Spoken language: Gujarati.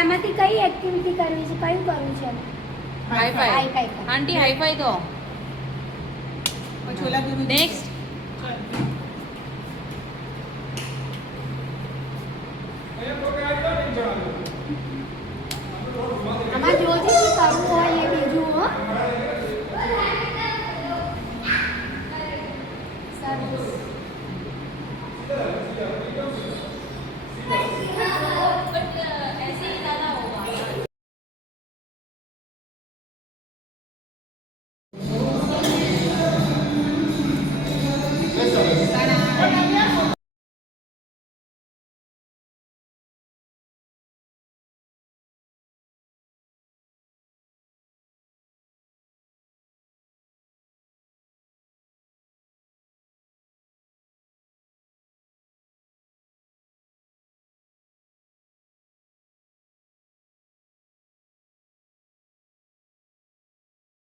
આમાંથી કઈ એક્ટિવિટી કરવી છે, કયું કરવું છે? હાઈ ફાઈ આંટી હાઈ ફાઈ તો છોલા ગુરુ નેક્સ્ટ આમાં જોજે